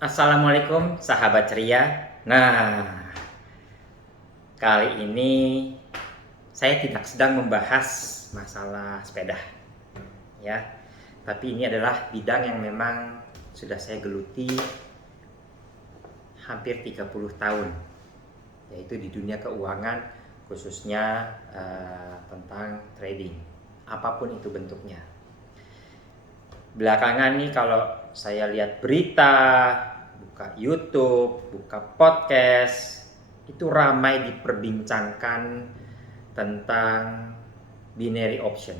Assalamualaikum sahabat ceria. Nah, kali ini saya tidak sedang membahas masalah sepeda, ya. Tapi ini adalah bidang yang memang sudah saya geluti hampir 30 tahun, yaitu di dunia keuangan, khususnya tentang trading, apapun itu bentuknya. Belakangan nih kalau saya lihat berita, buka YouTube, buka podcast, itu ramai diperbincangkan tentang binary option.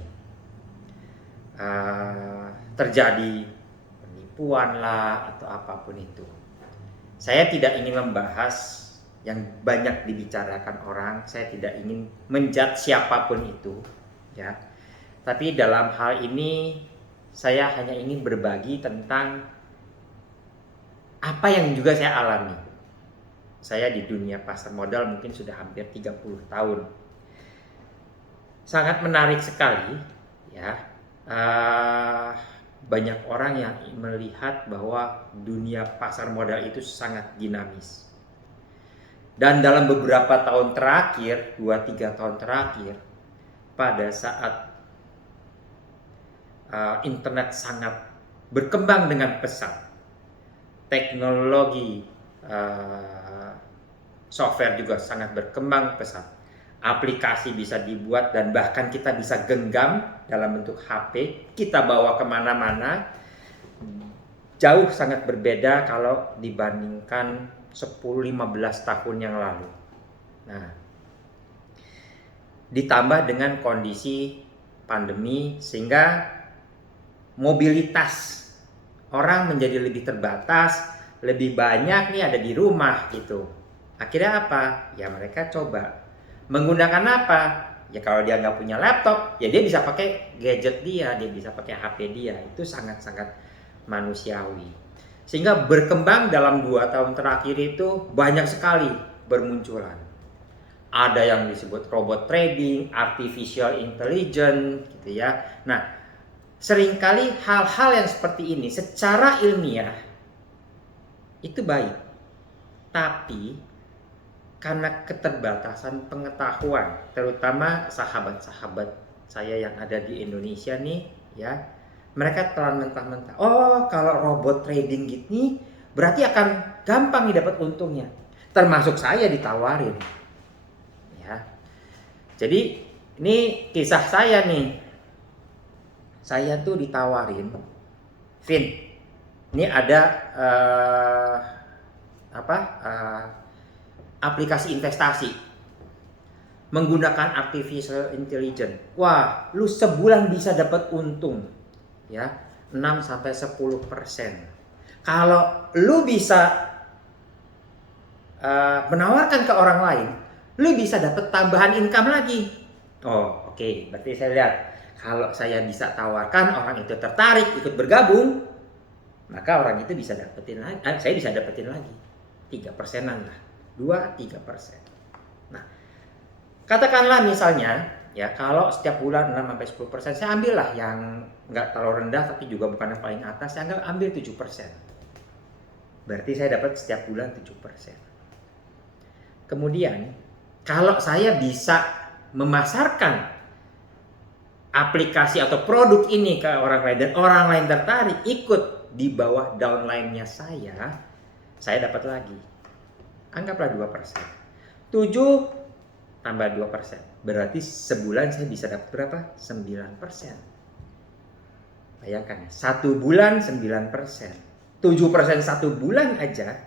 Terjadi penipuan lah atau apapun itu. Saya tidak ingin membahas yang banyak dibicarakan orang. Saya tidak ingin menjudge siapapun itu, ya. Tapi dalam hal ini saya hanya ingin berbagi tentang apa yang juga saya alami. Saya di dunia pasar modal mungkin sudah hampir 30 tahun. Sangat menarik sekali, ya. Banyak orang yang melihat bahwa dunia pasar modal itu sangat dinamis. Dan dalam beberapa tahun terakhir, 2-3 tahun terakhir, pada saat internet sangat berkembang dengan pesat, teknologi software juga sangat berkembang pesat, aplikasi bisa dibuat dan bahkan kita bisa genggam dalam bentuk HP, kita bawa kemana-mana. Jauh sangat berbeda kalau dibandingkan 10-15 tahun yang lalu. Nah, ditambah dengan kondisi pandemi sehingga mobilitas orang menjadi lebih terbatas, lebih banyak nih ada di rumah gitu. Akhirnya apa? Ya mereka coba menggunakan apa? Ya kalau dia nggak punya laptop, ya dia bisa pakai gadget dia bisa pakai HP dia. Itu sangat-sangat manusiawi. Sehingga berkembang dalam 2 tahun terakhir itu banyak sekali bermunculan. Ada yang disebut robot trading, artificial intelligence gitu ya. Nah, seringkali hal-hal yang seperti ini secara ilmiah itu baik, tapi karena keterbatasan pengetahuan, terutama sahabat-sahabat saya yang ada di Indonesia nih, ya, mereka telan mentah-mentah. Oh, kalau robot trading gini berarti akan gampang nih dapat untungnya. Termasuk saya ditawarin, ya. Jadi ini kisah saya nih. Saya tuh ditawarin, Vin, ini ada aplikasi investasi menggunakan artificial intelligence. Wah, lu sebulan bisa dapat untung, ya, 6-10%. Kalau lu bisa menawarkan ke orang lain, lu bisa dapat tambahan income lagi. Oh, oke. Berarti saya lihat, kalau saya bisa tawarkan, orang itu tertarik ikut bergabung, maka orang itu bisa dapetin lagi. Saya bisa dapetin lagi 3%-an lah, 2-3%. Nah, katakanlah misalnya, ya, kalau setiap bulan 6-10%, saya ambil lah yang nggak terlalu rendah tapi juga bukan yang paling atas. Saya ambil 7%. Berarti saya dapat setiap bulan 7%. Kemudian, kalau saya bisa memasarkan aplikasi atau produk ini ke orang lain dan orang lain tertarik ikut di bawah downline-nya saya dapat lagi. Anggaplah 2%. 7 tambah 2%. Berarti sebulan saya bisa dapat berapa? 9%. Bayangkan, 1 bulan 9%. 7% 1 bulan aja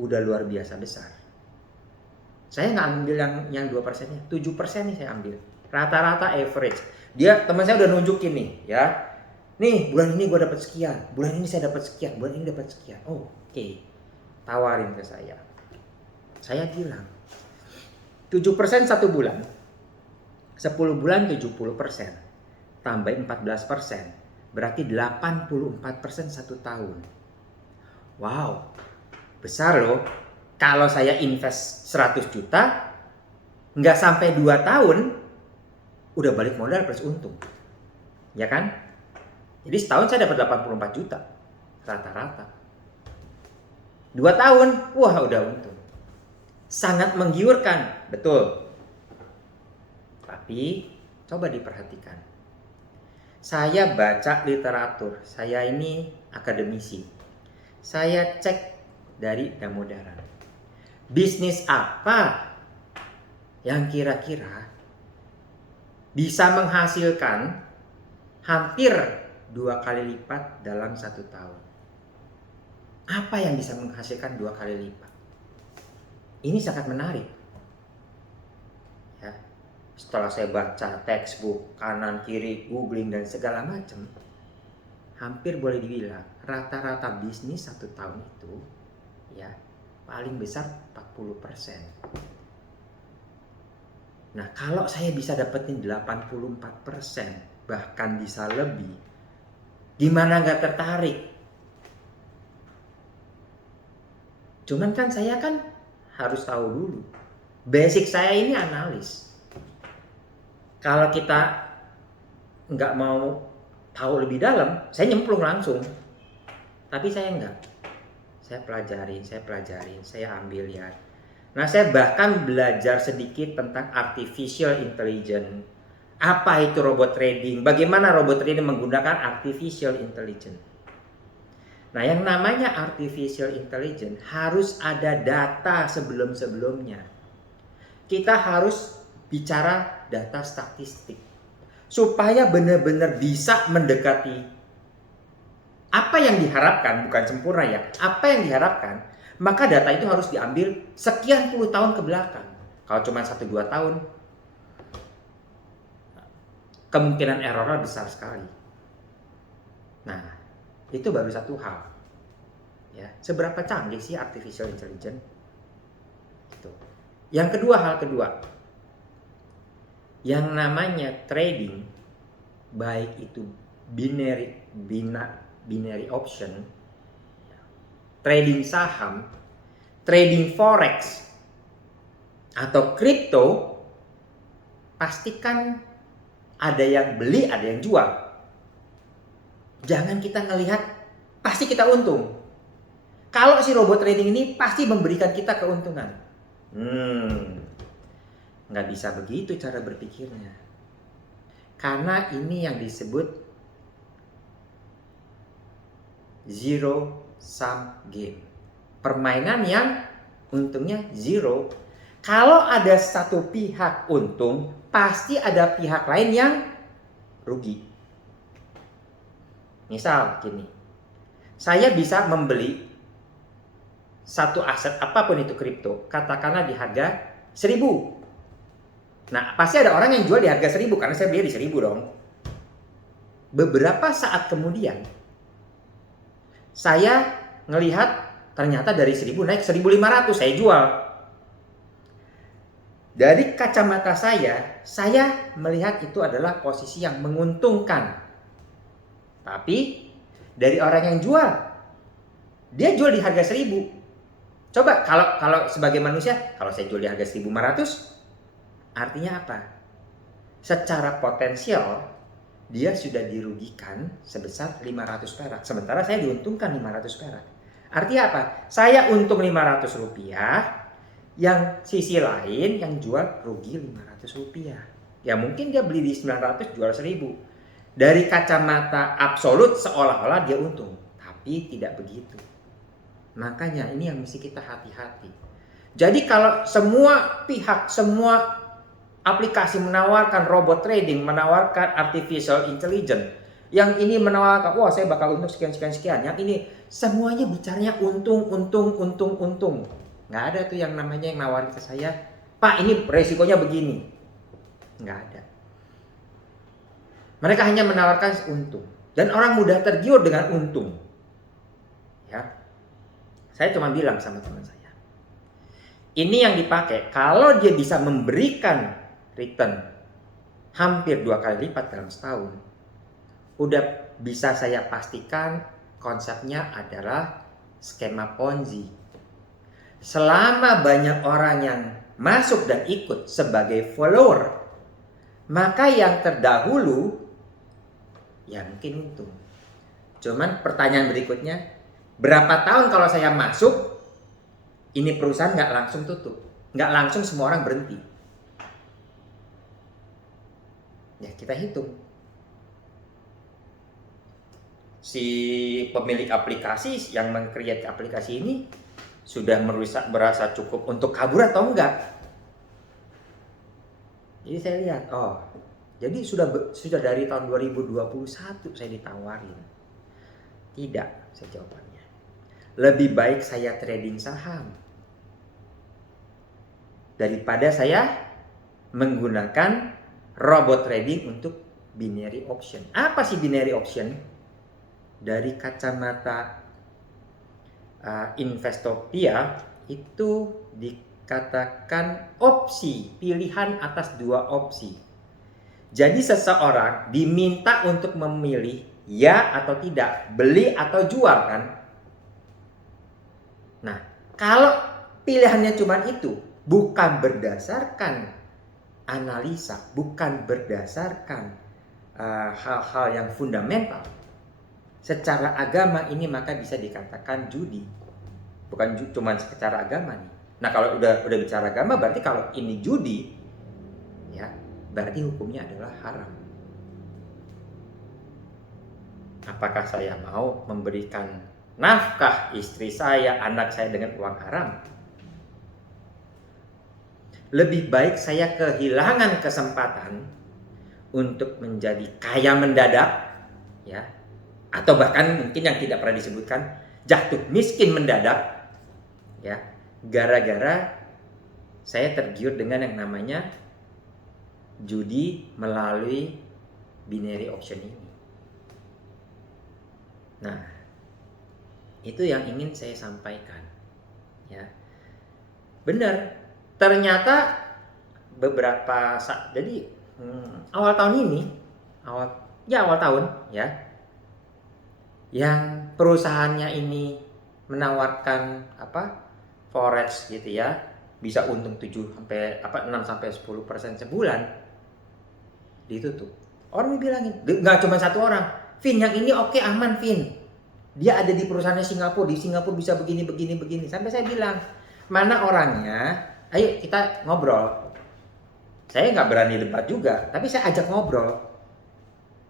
udah luar biasa besar. Saya nggak ambil yang 2%-nya, 7% nih saya ambil. Rata-rata average. Dia, teman saya udah nunjukin nih, ya. Nih, bulan ini gue dapat sekian, bulan ini saya dapat sekian, bulan ini dapat sekian. Oh, oke. Tawarin ke saya. Saya bilang, 7% 1 bulan. 10 bulan 70%. Tambah 14%. Berarti 84% 1 tahun. Wow, besar loh. Kalau saya invest 100 juta, nggak sampai 2 tahun, udah balik modal plus untung. Ya kan? Jadi setahun saya dapat 84 juta. Rata-rata. 2 tahun, wah udah untung. Sangat menggiurkan, betul. Tapi, coba diperhatikan. Saya baca literatur, saya ini akademisi. Saya cek dari Damodaran. Bisnis apa yang kira-kira bisa menghasilkan hampir 2 kali lipat dalam 1 tahun? Apa yang bisa menghasilkan 2 kali lipat? Ini sangat menarik. Ya. Setelah saya baca textbook, kanan, kiri, googling, dan segala macam, hampir boleh dibilang rata-rata bisnis 1 tahun itu ya paling besar 40%. Nah, kalau saya bisa dapetin 84%, bahkan bisa lebih, gimana nggak tertarik? Cuman kan saya kan harus tahu dulu. Basic saya ini analis. Kalau kita nggak mau tahu lebih dalam, saya nyemplung langsung. Tapi saya enggak. Saya pelajarin, saya ambil lihat. Nah, saya bahkan belajar sedikit tentang artificial intelligence. Apa itu robot trading? Bagaimana robot trading menggunakan artificial intelligence? Nah, yang namanya artificial intelligence harus ada data sebelum-sebelumnya. Kita harus bicara data statistik. Supaya benar-benar bisa mendekati apa yang diharapkan, bukan sempurna ya, apa yang diharapkan, maka data itu harus diambil sekian puluh tahun ke belakang. Kalau cuma 1-2 tahun, kemungkinan errornya besar sekali. Nah, itu baru satu hal. Ya, seberapa canggih sih artificial intelligence? Gitu. Yang kedua, hal kedua, yang namanya trading, baik itu binary option, trading saham, trading forex, atau kripto, pastikan ada yang beli, ada yang jual. Jangan kita ngelihat pasti kita untung. Kalau si robot trading ini pasti memberikan kita keuntungan. Nggak bisa begitu cara berpikirnya. Karena ini yang disebut zero sum game. Permainan yang untungnya zero. Kalau ada satu pihak untung, pasti ada pihak lain yang rugi. Misal gini, saya bisa membeli satu aset apapun itu kripto, katakanlah di harga 1.000. Nah, pasti ada orang yang jual di harga 1.000 karena saya beli di 1.000 dong. Beberapa saat kemudian, saya ngelihat ternyata dari 1.000 naik 1.500, saya jual. Dari kacamata saya melihat itu adalah posisi yang menguntungkan. Tapi dari orang yang jual, dia jual di harga 1.000. Coba kalau sebagai manusia, kalau saya jual di harga 1.500, artinya apa? Secara potensial dia sudah dirugikan sebesar 500 perak. Sementara saya diuntungkan 500 perak. Artinya apa? Saya untung 500 rupiah, yang sisi lain yang jual rugi 500 rupiah. Ya mungkin dia beli di 900, jual 1.000. Dari kacamata absolut seolah-olah dia untung. Tapi tidak begitu. Makanya ini yang mesti kita hati-hati. Jadi kalau semua pihak, semua aplikasi menawarkan robot trading, menawarkan artificial intelligence, yang ini menawarkan, wah saya bakal untung sekian. Yang ini semuanya bicaranya untung. Nggak ada tuh yang namanya yang nawarin ke saya, Pak ini resikonya begini. Nggak ada. Mereka hanya menawarkan untung. Dan orang mudah tergiur dengan untung. Ya. Saya cuma bilang sama teman saya, ini yang dipakai kalau dia bisa memberikan return hampir 2 kali lipat dalam setahun, udah bisa saya pastikan konsepnya adalah skema Ponzi. Selama banyak orang yang masuk dan ikut sebagai follower, maka yang terdahulu ya mungkin untung. Cuman pertanyaan berikutnya, berapa tahun kalau saya masuk, ini perusahaan nggak langsung tutup, nggak langsung semua orang berhenti. Ya kita hitung. Si pemilik aplikasi yang meng-create aplikasi ini sudah merasa cukup untuk kabur atau enggak. Jadi saya lihat, jadi sudah dari tahun 2021 saya ditawarin. Tidak, saya jawabannya. Lebih baik saya trading saham daripada saya menggunakan robot trading untuk binary option. Apa sih binary option? Dari kacamata Investopedia itu dikatakan opsi, pilihan atas 2 opsi. Jadi seseorang diminta untuk memilih ya atau tidak, beli atau jual kan. Nah, kalau pilihannya cuma itu, bukan berdasarkan analisa, bukan berdasarkan hal-hal yang fundamental, secara agama ini maka bisa dikatakan judi. Bukan cuma secara agama nih. Nah, kalau udah bicara agama berarti kalau ini judi, ya berarti hukumnya adalah haram. Apakah saya mau memberikan nafkah istri saya, anak saya dengan uang haram? Lebih baik saya kehilangan kesempatan untuk menjadi kaya mendadak, ya, atau bahkan mungkin yang tidak pernah disebutkan jatuh miskin mendadak, ya, gara-gara saya tergiur dengan yang namanya judi melalui binary option ini. Nah, itu yang ingin saya sampaikan, ya. Benar, ternyata beberapa jadi awal tahun ini, awal tahun, ya, yang perusahaannya ini menawarkan forex gitu ya, bisa untung 6 sampai 10% sebulan, ditutup. Orang bilangin, nggak cuma satu orang, Vin yang ini oke, aman Vin, dia ada di perusahaannya Singapura, di Singapura bisa begini. Sampai saya bilang, mana orangnya, ayo kita ngobrol. Saya nggak berani debat juga, tapi saya ajak ngobrol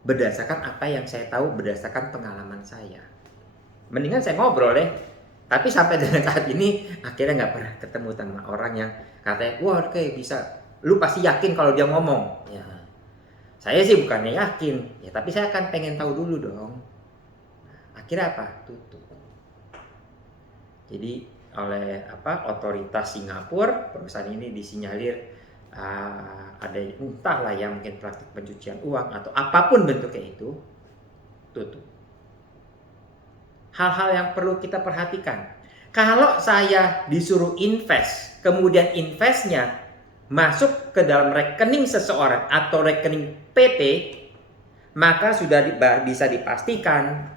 berdasarkan apa yang saya tahu, berdasarkan pengalaman saya. Mendingan saya ngobrol deh. Tapi sampai dengan saat ini akhirnya nggak pernah ketemu sama orang yang katanya, wah oke bisa, lu pasti yakin kalau dia ngomong. Ya, saya sih bukannya yakin, ya tapi saya kan pengen tahu dulu dong. Akhirnya apa? Tutup. Jadi oleh otoritas Singapura, perusahaan ini disinyalir ada entahlah ya, mungkin praktik pencucian uang atau apapun bentuknya itu, tutup. Hal-hal yang perlu kita perhatikan. Kalau saya disuruh invest, kemudian investnya masuk ke dalam rekening seseorang atau rekening PT, maka sudah bisa dipastikan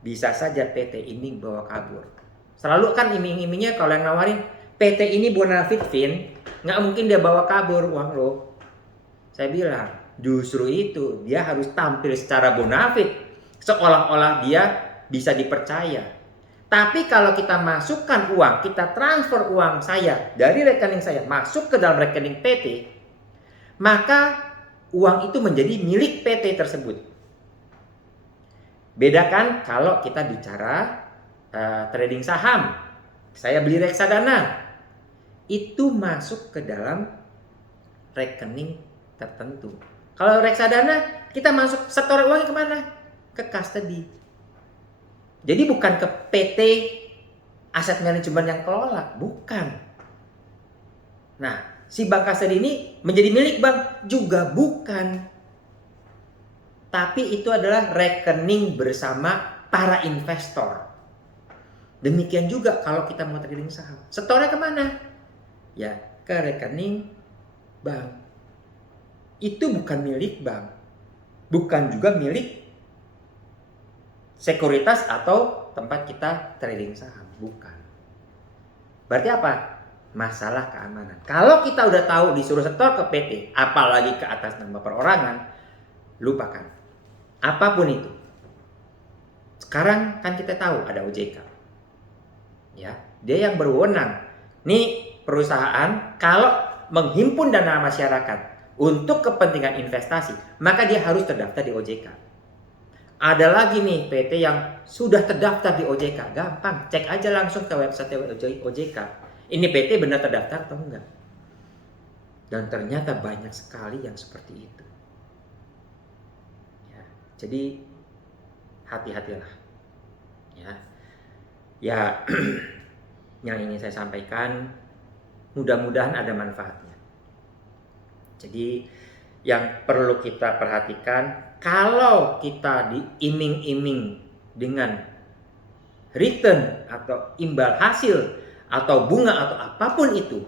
bisa saja PT ini bawa kabur. Selalu kan iming-imingnya kalau yang nawarin PT ini bonafit Vin, nggak mungkin dia bawa kabur uang lo. Saya bilang justru itu, dia harus tampil secara bonafit, seolah-olah dia bisa dipercaya. Tapi kalau kita masukkan uang, kita transfer uang saya dari rekening saya masuk ke dalam rekening PT, maka uang itu menjadi milik PT tersebut. Bedakan kalau kita bicara trading saham. Saya beli reksadana, itu masuk ke dalam rekening tertentu. Kalau reksadana, kita masuk setor uangnya kemana? Ke custody. Jadi bukan ke PT aset manajemen yang kelola, bukan. Nah, si bank custody ini menjadi milik bank juga bukan. tapi itu adalah rekening bersama para investor. Demikian juga kalau kita mau trading saham. Setornya kemana? Ya, ke rekening bank. Itu bukan milik bank. Bukan juga milik sekuritas atau tempat kita trading saham. Bukan. Berarti apa? Masalah keamanan. Kalau kita udah tahu disuruh setor ke PT, apalagi ke atas nama perorangan, lupakan. Apapun itu. Sekarang kan kita tahu ada OJK. Ya, dia yang berwenang. Nih perusahaan kalau menghimpun dana masyarakat untuk kepentingan investasi, maka dia harus terdaftar di OJK. Ada lagi nih PT yang sudah terdaftar di OJK. Gampang, cek aja langsung ke website OJK. Ini PT benar terdaftar atau enggak? Dan ternyata banyak sekali yang seperti itu. Ya, jadi hati-hatilah. Ya, yang ingin saya sampaikan, mudah-mudahan ada manfaatnya. Jadi yang perlu kita perhatikan, kalau kita diiming-iming dengan return atau imbal hasil atau bunga atau apapun itu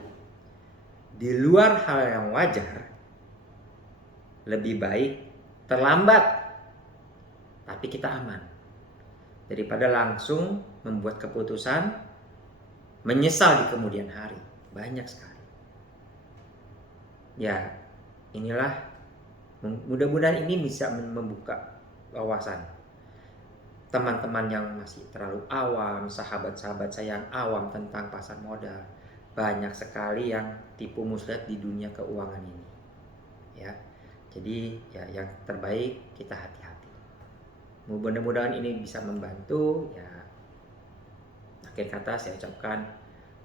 di luar hal yang wajar, lebih baik terlambat tapi kita aman daripada langsung membuat keputusan menyesal di kemudian hari. Banyak sekali. Ya, inilah, mudah-mudahan ini bisa membuka wawasan teman-teman yang masih terlalu awam, sahabat-sahabat saya yang awam tentang pasar modal. Banyak sekali yang tipu muslihat di dunia keuangan ini. Ya. Jadi ya yang terbaik kita hati-hati. Mudah-mudahan ini bisa membantu. Ya. Akhir kata saya ucapkan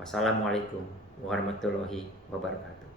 wassalamualaikum warahmatullahi wabarakatuh.